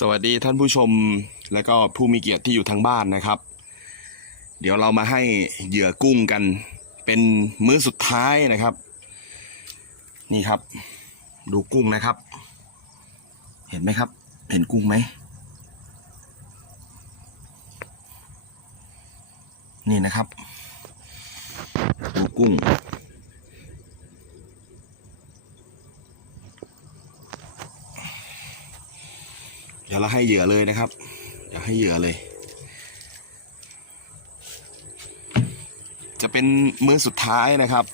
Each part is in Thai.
สวัสดีท่านผู้ชมและก็ผู้มีเกียรติที่อยู่ทางบ้านนะครับ เดี๋ยวเรามาให้เหยื่อกุ้งกัน เป็นมื้อสุดท้ายนะครับ นี่ครับ ดูกุ้งนะครับ เห็นไหมครับ เห็นกุ้งไหมนี่นะครับ ดูกุ้ง ดี๋ยวเราให้เหยื่อเลยนะครับ เดี๋ยวให้เหยื่อเลย จะเป็นมื้อสุดท้ายนะครับ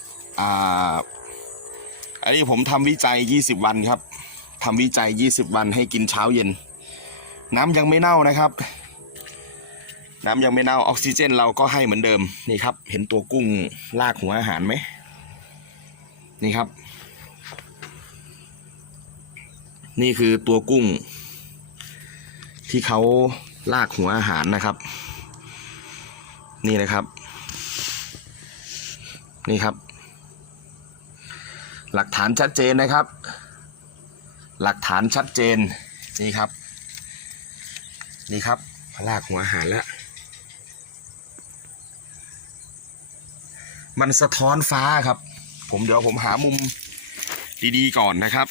อ่า อันนี้ผมทำวิจัย 20 วันครับทำวิจัย 20 วันให้กินเช้าเย็น น้ำยังไม่เน่านะครับ น้ำยังไม่เน่าออกซิเจน เราก็ให้เหมือนเดิมนี่ครับ เห็นตัวกุ้งลากหัวอาหารไหมนี่ครับ นี่คือตัวกุ้ง ที่เขาลากหัวอาหารนะครับ นี่นะครับ นี่ครับ หลักฐานชัดเจนนะครับ หลักฐานชัดเจนนี่ครับ นี่ครับลากหัวอาหารแล้วมันสะท้อนฟ้าครับ ผมเดี๋ยวผมหามุมดีๆก่อนนะครับ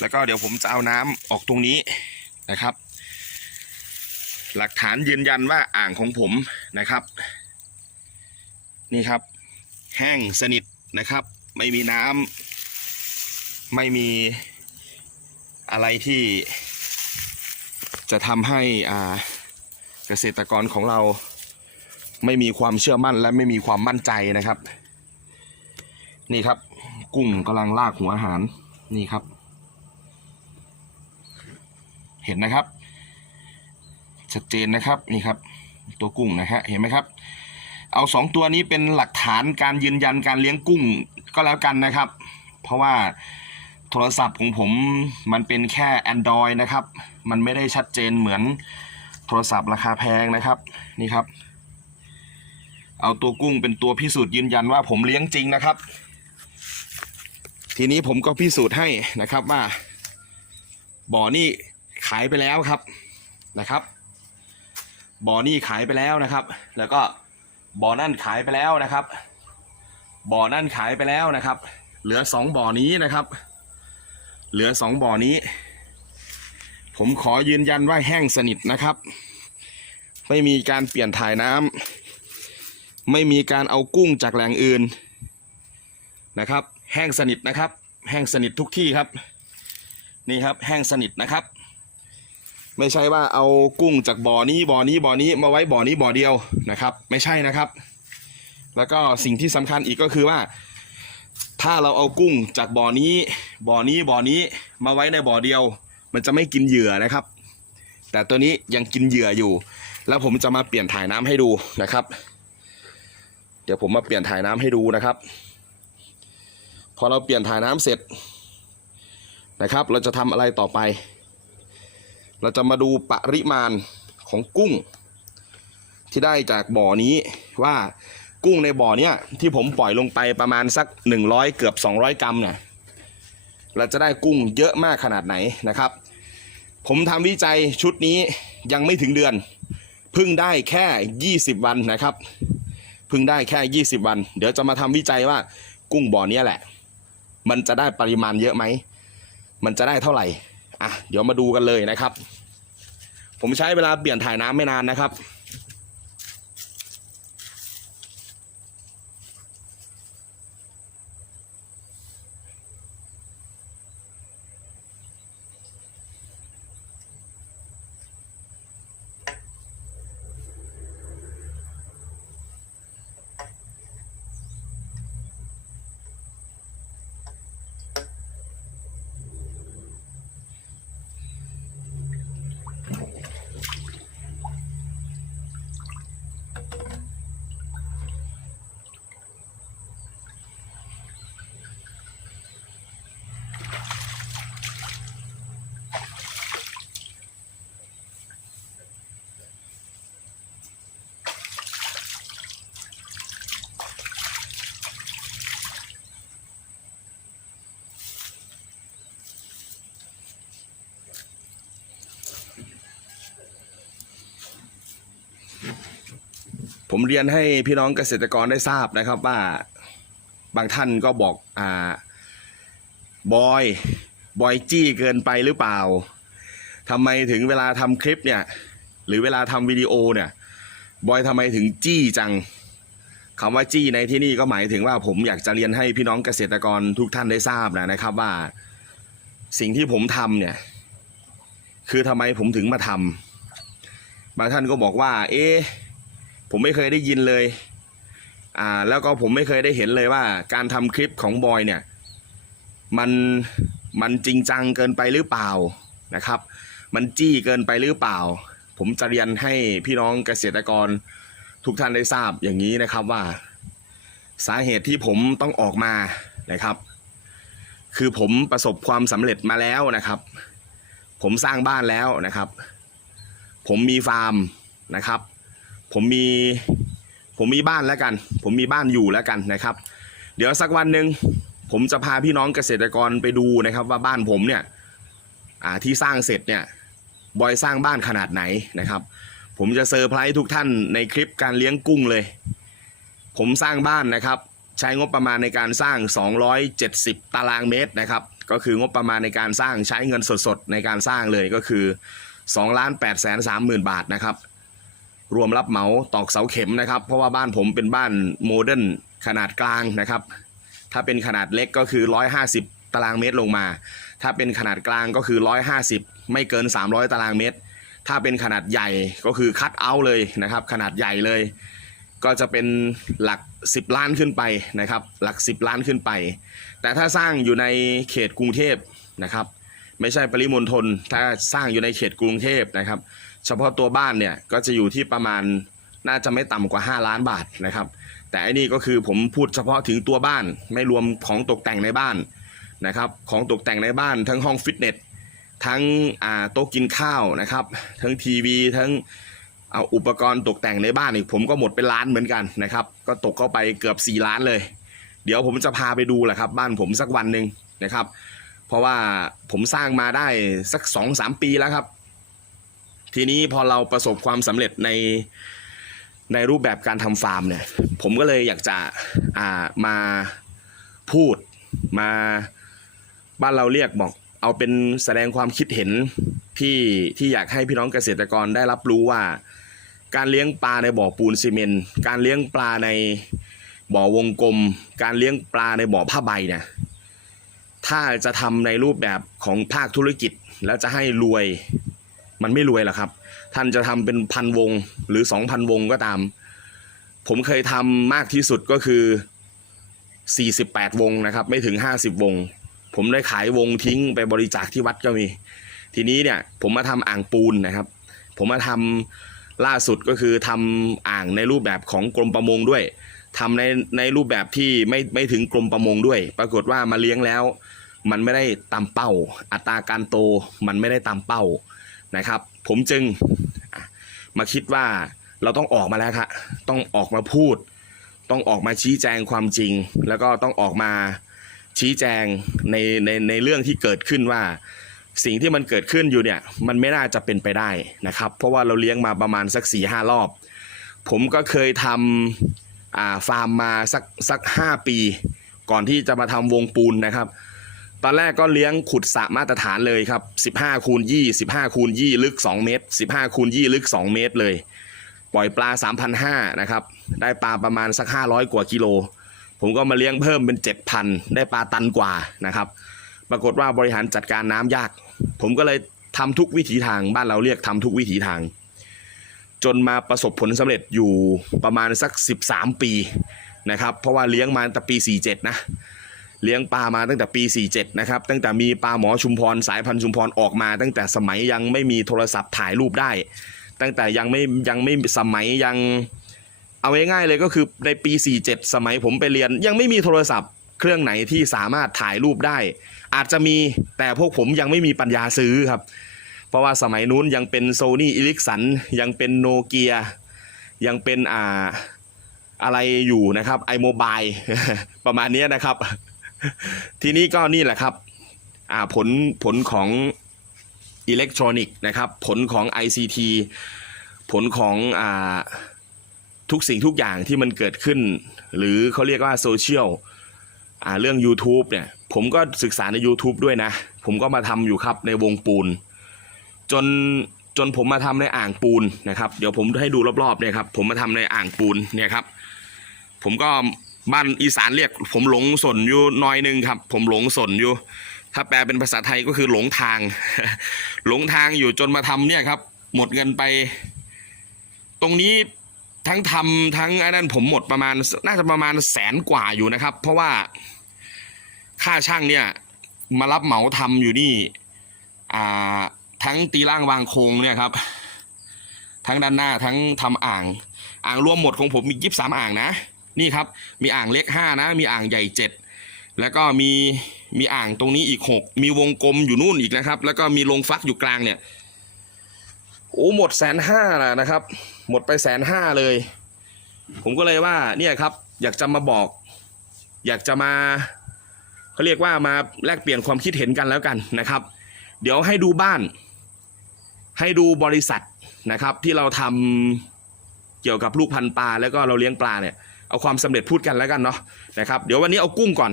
แล้วก็เดี๋ยวผมจะเอาน้ำออกตรงนี้ นะครับ หลักฐานยืนยันว่าอ่างของผมนะครับ นี่ครับ แห้งสนิทนะครับ ไม่มีน้ำไม่มีอะไรที่จะทำให้อ่าเกษตรกรของเราไม่มีความเชื่อมั่นและไม่มีความมั่นใจนะครับ นี่ครับ กุ้งกำลังลากหัวอาหารนี่ครับ เห็นนะครับชัดเจนนะครับนี่ครับ ตัวกุ้งนะฮะเห็นไหมครับ เอาสองตัวนี้เป็นหลักฐานการยืนยันการเลี้ยงกุ้งก็แล้วกันนะครับ เพราะว่าโทรศัพท์ของผมมันเป็นแค่ Android นะครับ มันไม่ได้ชัดเจนเหมือนโทรศัพท์ราคาแพงนะครับนี่ครับ เอาตัวกุ้งเป็นตัวพิสูจน์ยืนยันว่าผมเลี้ยงจริงนะครับ ทีนี้ผมก็พิสูจน์ให้นะครับว่าบ่อนี่ ขายไปแล้วครับนะครับบ่อนี่ขายไปแล้วนะครับ แล้วก็บ่อนั่นขายไปแล้วนะครับบ่อนั่นขายไปแล้วนะครับ เหลือสองบ่อนี้นะครับ เหลือสองบ่อนี้ ผมขอยืนยันว่าแห้งสนิทนะครับ ไม่มีการเปลี่ยนถ่ายน้ำไม่มีการเอากุ้งจากแหล่งอื่นนะครับ แห้งสนิทนะครับ แห้งสนิททุกที่ครับ นี่ครับแห้งสนิทนะครับ ไม่ใช่ว่าเอากุ้งจากบ่อนี้บ่อนี้บ่อนี้มาไว้บ่อนี้บ่อเดียวนะครับ ไม่ใช่นะครับ แล้วก็สิ่งที่สำคัญอีกก็คือว่า ถ้าเราเอากุ้งจากบ่อนี้ บ่อนี้บ่อนี้มาไว้ในบ่อเดียว มันจะไม่กินเหยื่อนะครับ แต่ตัวนี้ยังกินเหยื่ออยู่ แล้วผมจะมาเปลี่ยนถ่ายน้ำให้ดูนะครับ เดี๋ยวผมมาเปลี่ยนถ่ายน้ำให้ดูนะครับ พอเราเปลี่ยนถ่ายน้ำเสร็จนะครับ เราจะทำอะไรต่อไป เราจะมาดูปริมาณของกุ้ง ที่ได้จากบ่อนี้ว่ากุ้งในบ่อเนี้ยที่ผมปล่อยลงไปประมาณสัก 100 เกือบ 200 กรัมเนี่ยเราจะได้กุ้งเยอะมากขนาดไหนนะครับ ผมทำวิจัยชุดนี้ยังไม่ถึงเดือนเพิ่งได้แค่ 20 วันนะครับเพิ่งได้แค่ 20 วัน เดี๋ยวจะมาทำวิจัยว่ากุ้งบ่อเนี้ยแหละ มันจะได้ปริมาณเยอะไหมมันจะได้เท่าไหร่อะเดี๋ยวมาดูกันเลยนะครับ ผมใช้เวลาเปลี่ยนถ่ายน้ำไม่นานนะครับ ผมเรียนให้พี่น้องเกษตรกรได้ทราบนะครับว่าบางท่านก็บอกอ่าบอยบอยจี้เกินไปหรือเปล่าทำไมถึงเวลาทำคลิปเนี่ย หรือเวลาทำวิดีโอเนี่ยบอยทำไมถึงจี้จังคำว่าจี้ในที่นี่ก็หมายถึงว่าผมอยากจะเรียนให้พี่น้องเกษตรกรทุกท่านได้ทราบนะนะครับว่า สิ่งที่ผมทำเนี่ย คือทำไมผมถึงมาทำบางท่านก็บอกว่า เอ๊ะ ผมไม่เคยได้ยินเลย อ่า แล้วก็ผมไม่เคยได้เห็นเลยว่า การทำคลิปของบอยเนี่ย มันมันจริงจังเกินไปหรือเปล่านะครับ มันจี้เกินไปหรือเปล่า ผมจะเรียนให้พี่น้องเกษตรกรทุกท่านได้ทราบอย่างนี้นะครับว่า สาเหตุที่ผมต้องออกมานะครับ คือผมประสบความสำเร็จมาแล้วนะครับ ผมสร้างบ้านแล้วนะครับ ผมมีฟาร์มนะครับ ผมมีผมมีบ้านแล้วกัน ผมมีบ้านอยู่แล้วกันนะครับ เดี๋ยวสักวันหนึ่งผมจะพาพี่น้องเกษตรกรไปดูนะครับว่าบ้านผมเนี่ยที่สร้างเสร็จเนี่ยบอยสร้างบ้านขนาดไหนนะครับ ผมจะเซอร์ไพรส์ทุกท่านในคลิปการเลี้ยงกุ้งเลย ผมสร้างบ้านนะครับ ใช้งบประมาณในการสร้าง 270 ตารางเมตรนะครับ ก็คืองบประมาณในการสร้างใช้เงินสดๆในการสร้างเลยก็คือ2ล้าน8แสน3หมื่นบาทนะครับ รวมรับเหมาตอกเสาเข็มนะครับ เพราะว่าบ้านผมเป็นบ้านโมเดิร์นขนาดกลางนะครับ ถ้าเป็นขนาดเล็กก็คือ 150 ตารางเมตรลงมา ถ้าเป็นขนาดกลางก็คือ 150 ไม่เกิน 300 ตารางเมตร ถ้าเป็นขนาดใหญ่ก็คือคัดเอาเลยนะครับ ขนาดใหญ่เลย ก็จะเป็นหลัก 10 ล้านขึ้นไปนะครับ หลัก 10 ล้านขึ้นไป แต่ถ้าสร้างอยู่ในเขตกรุงเทพนะครับ ไม่ใช่ปริมณฑลถ้าสร้างอยู่ในเขตกรุงเทพนะครับ เฉพาะตัวบ้านเนี่ยก็จะอยู่ที่ประมาณน่าจะไม่ต่ำกว่า 5 ล้านบาทนะครับ แต่อันนี้ก็คือผมพูดเฉพาะถึงตัวบ้านไม่รวมของตกแต่งในบ้านนะครับ ของตกแต่งในบ้านทั้งห้องฟิตเนสทั้งโต๊ะกินข้าวนะครับ ทั้งทีวีทั้งเอาอุปกรณ์ตกแต่งในบ้านอีกผมก็หมดเป็นล้านเหมือนกันนะครับ ก็ตกเข้าไปเกือบ 4 ล้านเลย เดี๋ยวผมจะพาไปดูแหละครับ บ้านผมสักวันหนึ่งนะครับ เพราะว่าผมสร้างมาได้สักสองสามปีแล้วครับ ทีนี้พอเราประสบความสำเร็จในในรูปแบบการทำฟาร์มเนี่ย ผมก็เลยอยากจะอ่ามาพูดมาบ้านเราเรียกบอก เอาเป็นแสดงความคิดเห็นที่ที่อยากให้พี่น้องเกษตรกรได้รับรู้ว่า การเลี้ยงปลาในบ่อปูนซีเมนต์การเลี้ยงปลาในบ่อวงกลม การเลี้ยงปลาในบ่อผ้าใบเนี่ยถ้าจะทำในรูปแบบของภาคธุรกิจ แล้วจะให้รวย มันไม่รวยหรอกครับ ท่านจะทำเป็นพันวงหรือสองพันวงก็ตาม ผมเคยทำมากที่สุดก็คือ48วงนะครับ ไม่ถึง50วง ผมได้ขายวงทิ้งไปบริจาคที่วัดก็มี ทีนี้เนี่ยผมมาทำอ่างปูนนะครับ ผมมาทำล่าสุดก็คือทำอ่างในรูปแบบของกรมประมงด้วยทำในในรูปแบบที่ไม่ไม่ถึงกรมประมงด้วย ปรากฏว่ามาเลี้ยงแล้ว มันไม่ได้ตามเป้า อัตราการโตมันไม่ได้ตามเป้า นะครับ ผมจึงมาคิดว่าเราต้องออกมาแล้วครับต้องออกมาพูด ต้องออกมาชี้แจงความจริง แล้วก็ต้องออกมาชี้แจงในในในเรื่องที่เกิดขึ้นว่า สิ่งที่มันเกิดขึ้นอยู่เนี่ย มันไม่น่าจะเป็นไปได้นะครับ เพราะว่าเราเลี้ยงมาประมาณสัก4ี่ห้ารอบ ผมก็เคยทำฟาร์มมาสักสักห้าปี ก่อนที่จะมาทำวงปูนนะครับ ตอนแรกก็เลี้ยงขุดสระมาตรฐานเลยครับ15คูณ2 15คูณ2ลึก2เมตร15คูณ2ลึก2เมตรเลย ปล่อยปลา3,500นะครับ ได้ปลาประมาณสัก500กว่ากิโล ผมก็มาเลี้ยงเพิ่มเป็น7,000ได้ปลาตันกว่านะครับ ปรากฏว่าบริหารจัดการน้ำยาก ผมก็เลยทำทุกวิถีทางบ้านเราเรียกทำทุกวิถีทาง จนมาประสบผลสำเร็จอยู่ประมาณสัก 13 ปีนะครับ เพราะว่าเลี้ยงมาตั้งแต่ปี 47 นะ เลี้ยงปลามาตั้งแต่ปี 47 นะครับ ตั้งแต่มีปลาหมอชุมพรสายพันธุ์ชุมพรออกมา ตั้งแต่สมัยยังไม่มีโทรศัพท์ถ่ายรูปได้ ตั้งแต่ยังไม่ยังไม่สมัยยังเอาง่ายๆเลยก็คือในปี 47 สมัยผมไปเรียน ยังไม่มีโทรศัพท์เครื่องไหนที่สามารถถ่ายรูปได้ อาจจะมีแต่พวกผมยังไม่มีปัญญาซื้อครับ เพราะว่าสมัยนู้นยังเป็นโซนี่อิลิกสันยังเป็นโนเกียยังเป็นอ่าอะไรอยู่นะครับไอโมบายประมาณนี้นะครับ ทีนี้ก็นี่แหละครับอ่าผลผลของอิเล็กทรอนิกส์นะครับ ผลของ ICT ผลของอ่าทุกสิ่งทุกอย่างที่มันเกิดขึ้น หรือเขาเรียกว่าโซเชียลอ่าเรื่อง YouTube เนี่ย ผมก็ศึกษาใน YouTube ด้วยนะ ผมก็มาทำอยู่ครับในวงปูน จนจนผมมาทำในอ่างปูนนะครับ เดี๋ยวผมให้ดูรอบๆเนี่ยครับ ผมมาทำในอ่างปูนเนี่ยครับ ผมก็ บ้านอีสานเรียก ผมหลงสนอยู่น้อยหนึงครับ ผมหลงสนอยู่ ถ้าแปลเป็นภาษาไทยก็คือหลงทาง หลงทางอยู่จนมาทำเนี่ยครับ หมดเงินไป ตรงนี้ทั้งทำทั้งไอ้นั่นผมหมดประมาณ น่าจะประมาณแสนกว่าอยู่นะครับ เพราะว่าค่าช่างเนี่ย มารับเหมาทำอยู่นี่ อ่า ทั้งตีร่างวางโครงเนี่ยครับ ทั้งด้านหน้าทั้งทำอ่าง อ่างรวมหมดของผมมียีิบสามอ่างนะ นี่ครับ มีอ่างเล็กห้านะ มีอ่างใหญ่เจ็ดแล้วก็มีมีอ่างตรงนี้อีกหกมีวงกลมอยู่นู่นอีกนะครับ แล้วก็มีโรงฟักอยู่กลางเนี่ยโอ้หมดแสนห้าแล้วนะครับ หมดไปแสนห้าเลย ผมก็เลยว่าเนี่ยครับ อยากจะมาบอก อยากจะมาเขาเรียกว่ามาแลกเปลี่ยนความคิดเห็นกันแล้วกันนะครับ เดี๋ยวให้ดูบ้าน ให้ดูบริษัทนะครับ ที่เราทำเกี่ยวกับลูกพันธุ์ปลาแล้วก็เราเลี้ยงปลาเนี่ย เอาความสำเร็จพูดกันแล้วกันเนาะนะครับเดี๋ยววันนี้เอากุ้งก่อน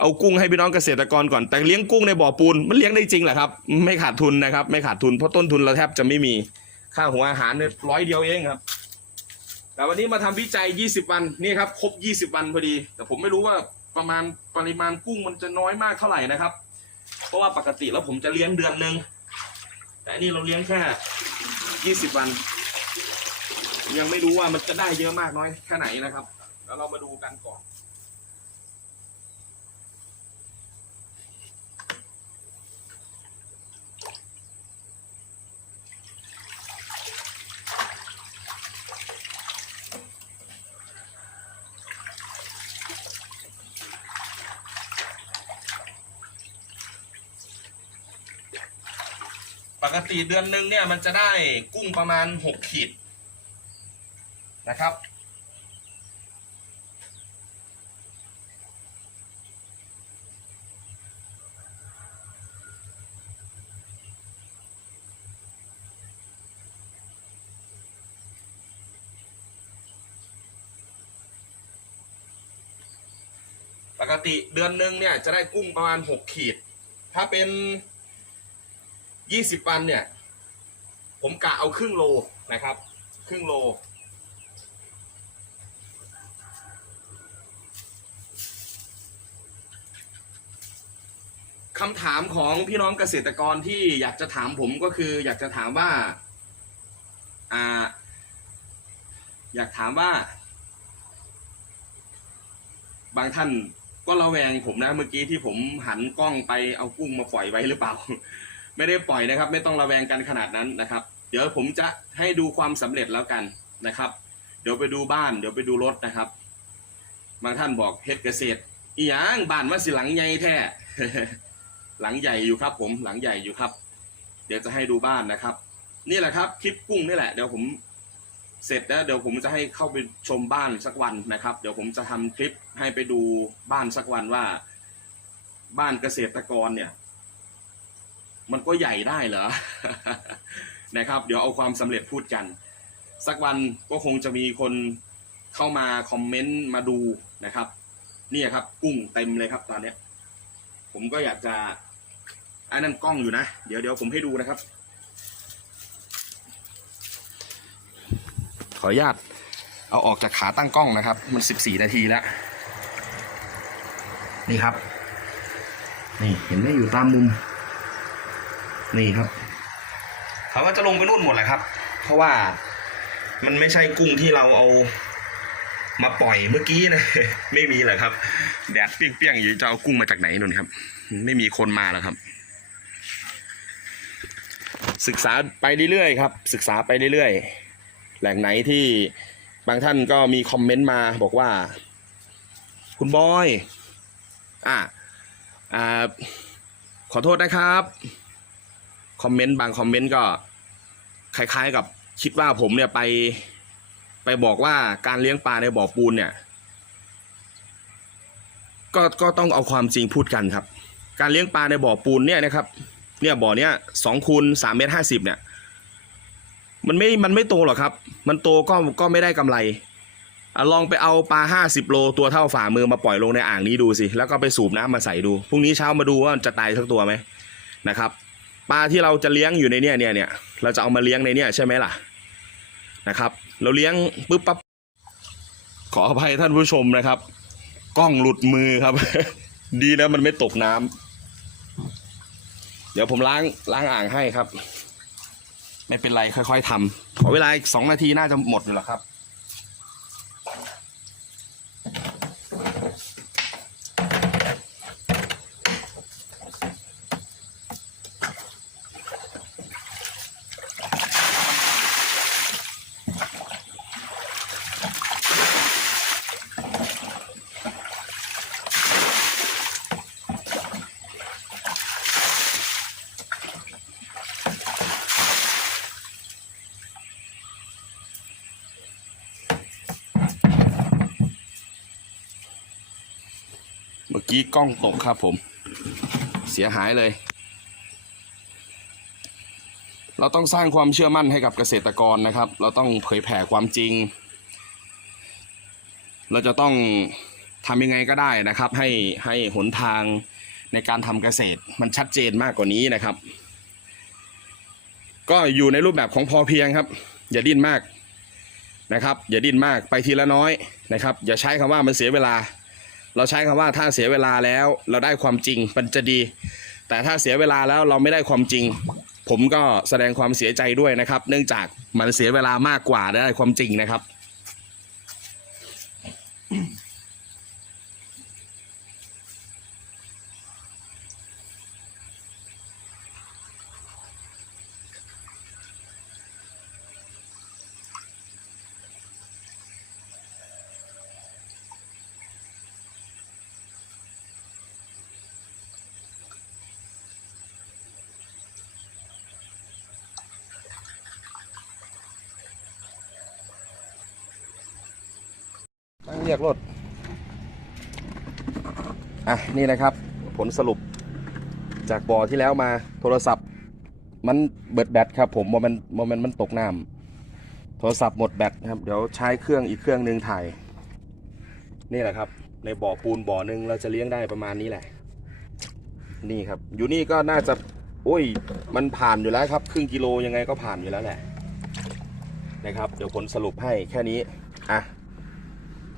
เอากุ้งให้พี่น้องเกษตรกรก่อนแต่เลี้ยงกุ้งในบ่อปูนมันเลี้ยงได้จริงเหรอครับ ไม่ขาดทุนนะครับ ไม่ขาดทุนเพราะต้นทุนเราแทบจะไม่มีค่าหัวอาหารร้อยเดียวเองครับ แต่วันนี้มาทำวิจัย 20 วันนี่ครับครบ 20 วันพอดี แต่ผมไม่รู้ว่าประมาณปริมาณกุ้งมันจะน้อยมากเท่าไหร่นะครับ เพราะว่าปกติแล้วผมจะเลี้ยงเดือนหนึ่งแต่นี่เราเลี้ยงแค่ 20 วัน ยังไม่รู้ว่ามันจะได้เยอะมากน้อยแค่ไหนนะครับ แล้วเรามาดูกันก่อน ปกติเดือนหนึ่งเนี่ยมันจะได้กุ้งประมาณหกขีด นะครับ ปกติเดือนหนึ่งเนี่ยจะได้กุ้งประมาณหกขีด ถ้าเป็นยี่สิบวันเนี่ย ผมกะเอาครึ่งโลนะครับ ครึ่งโล คำถามของพี่น้องเกษตรกรที่อยากจะถามผมก็คือ อยากจะถามว่าอ่า อยากถามว่า บางท่านก็ระแวงผมนะเมื่อกี้ที่ผมหันกล้องไปเอากุ้งมาปล่อยไว้หรือเปล่า ไม่ได้ปล่อยนะครับ ไม่ต้องระแวงกันขนาดนั้นนะครับ เดี๋ยวผมจะให้ดูความสำเร็จแล้วกันนะครับ เดี๋ยวไปดูบ้าน เดี๋ยวไปดูรถนะครับ บางท่านบอกเฮ็ดเกษตรอีหยังบ้านว่าสิหลังใหญ่แท้ หลังใหญ่อยู่ครับผมหลังใหญ่อยู่ครับ เดี๋ยวจะให้ดูบ้านนะครับ นี่แหละครับคลิปกุ้งนี่แหละเดี๋ยวผมเสร็จแล้วเดี๋ยวผมจะให้เข้าไปชมบ้านสักวันนะครับ เดี๋ยวผมจะทำคลิปให้ไปดูบ้านสักวันว่า บ้านเกษตรกรเนี่ย มันก็ใหญ่ได้เหรอนะครับ เดี๋ยวเอาความสำเร็จพูดกัน สักวันก็คงจะมีคนเข้ามาคอมเมนต์มาดูนะครับนี่ครับ กุ้งเต็มเลยครับตอนเนี้ย ผมก็อยากจะ อันนั้นกล้องอยู่นะ เดี๋ยวเดี๋ยวผมให้ดูนะครับ ขออนุญาตเอาออกจากขาตั้งกล้องนะครับ มันสิบสี่นาทีแล้ว นี่ครับ นี่เห็นไหมอยู่ตามมุม นี่ครับเขาก็จะลงไปนู่นหมดแหละครับ เพราะว่ามันไม่ใช่กุ้งที่เราเอามาปล่อยเมื่อกี้นะ ไม่มีแหละครับ แดดเปรี้ยงๆอยู่จะเอากุ้งมาจากไหนนู่นครับ ไม่มีคนมาแล้วครับ ศึกษาไปเรื่อยๆครับ ศึกษาไปเรื่อยๆ แหล่งไหนที่บางท่านก็มีคอมเมนต์มาบอกว่า คุณบอย อ่าอ่าขอโทษนะครับ คอมเมนต์บางคอมเมนต์ก็คล้ายๆกับคิดว่าผมเนี่ยไปไปบอกว่าการเลี้ยงปลาในบ่อปูนเนี่ย ก็ก็ต้องเอาความจริงพูดกันครับ การเลี้ยงปลาในบ่อปูนเนี่ยนะครับ เนี่ยบ่อเนี้ยสองคูณสามเมตรห้าสิบเนี่ย มันไม่มันไม่โตหรอกครับ มันโตก็ก็ไม่ได้กำไรอลองไปเอาปลาห้าสิบโลตัวเท่าฝ่ามือมาปล่อยลงในอ่างนี้ดูสิ แล้วก็ไปสูบน้ำมาใส่ดูพรุ่งนี้เช้ามาดูว่าจะตายทั้งตัวไหมนะครับปลาที่เราจะเลี้ยงอยู่ในเนี่ยเนี่ยเนี่ยเราจะเอามาเลี้ยงในเนี่ยใช่ไหมล่ะนะครับ เราเลี้ยงปุ๊บปั๊บขออภัยท่านผู้ชมนะครับ กล้องหลุดมือครับ ดีนะมันไม่ตกน้ำ เดี๋ยวผมล้างล้างอ่างให้ครับ ไม่เป็นไรค่อย ๆทำขอเวลาอีกสองนาทีน่าจะหมดอยู่แล้วครับ กี้กล้องตกครับผม เสียหายเลย เราต้องสร้างความเชื่อมั่นให้กับเกษตรกรนะครับ เราต้องเผยแผ่ความจริง เราจะต้องทำยังไงก็ได้นะครับ ให้ให้หนทางในการทำเกษตรมันชัดเจนมากกว่านี้นะครับ ก็อยู่ในรูปแบบของพอเพียงครับ อย่าดิ้นมากนะครับ อย่าดิ้นมากไปทีละน้อยนะครับ อย่าใช้คำว่ามันเสียเวลา เราใช้คำว่าถ้าเสียเวลาแล้วเราได้ความจริงมันจะดี แต่ถ้าเสียเวลาแล้วเราไม่ได้ความจริง ผมก็แสดงความเสียใจด้วยนะครับ เนื่องจากมันเสียเวลามากกว่าได้ความจริงนะครับ ตั้งเรียกรถ อะ นี่นะครับ ผลสรุปจากบ่อที่แล้วมาโทรศัพท์ มันเบิดแบตครับ ผมว่ามันว่ามันมันตกน้ำโทรศัพท์หมดแบตครับ เดี๋ยวใช้เครื่องอีกเครื่องหนึ่งถ่าย นี่แหละครับ ในบ่อปูนบ่อหนึ่งเราจะเลี้ยงได้ประมาณนี้แหละ นี่ครับ อยู่นี่ก็น่าจะโอ้ย มันผ่านอยู่แล้วครับ ครึ่งกิโลยังไงก็ผ่านอยู่แล้วแหละ นะครับ เดี๋ยวผลสรุปให้แค่นี้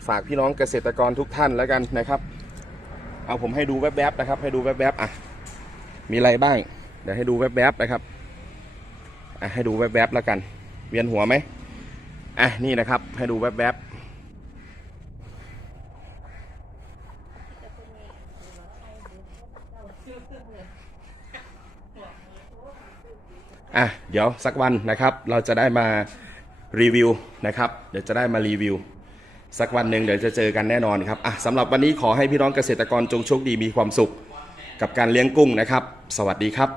ฝากพี่น้องเกษตรกรทุกท่านแล้วกันนะครับ เอาผมให้ดูแวบๆนะครับ ให้ดูแวบๆอะ มีอะไรบ้าง เดี๋ยวให้ดูแวบๆนะครับอะให้ดูแวบๆแล้วกัน เวียนหัวไหมอะนี่นะครับ ให้ดูแวบๆอะเดี๋ยวสักวันนะครับเราจะได้มารีวิวนะครับ เดี๋ยวจะได้มารีวิว สักวันหนึ่งเดี๋ยวจะเจอกันแน่นอนครับอะสำหรับวันนี้ขอให้พี่น้องเกษตรกรจงโชคดีมีความสุข กับการเลี้ยงกุ้งนะครับ สวัสดีครับ